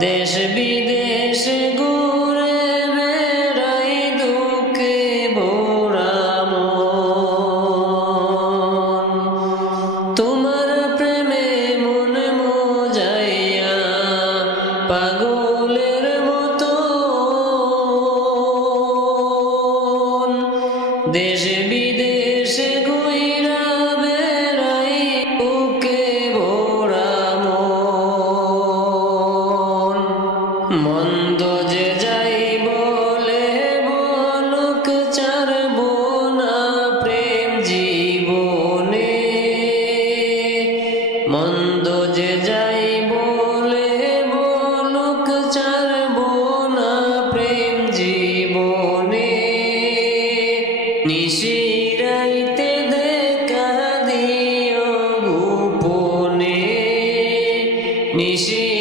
দেশ বিদেশ ঘুরে বেড়াই দুঃখে বোরাম তোমার প্রেমে মন মজাইয়া পাগলের মতো। দেশ বিদেশ ঘুইরা মন্দ যে যাই বলে বলুক চারব না প্রেম জীবনে। মন্দ যে যাই বলে বলুক চারব না প্রেম জীবনে। নিশিরাইতে দেখা দিও গোপনে। নিশি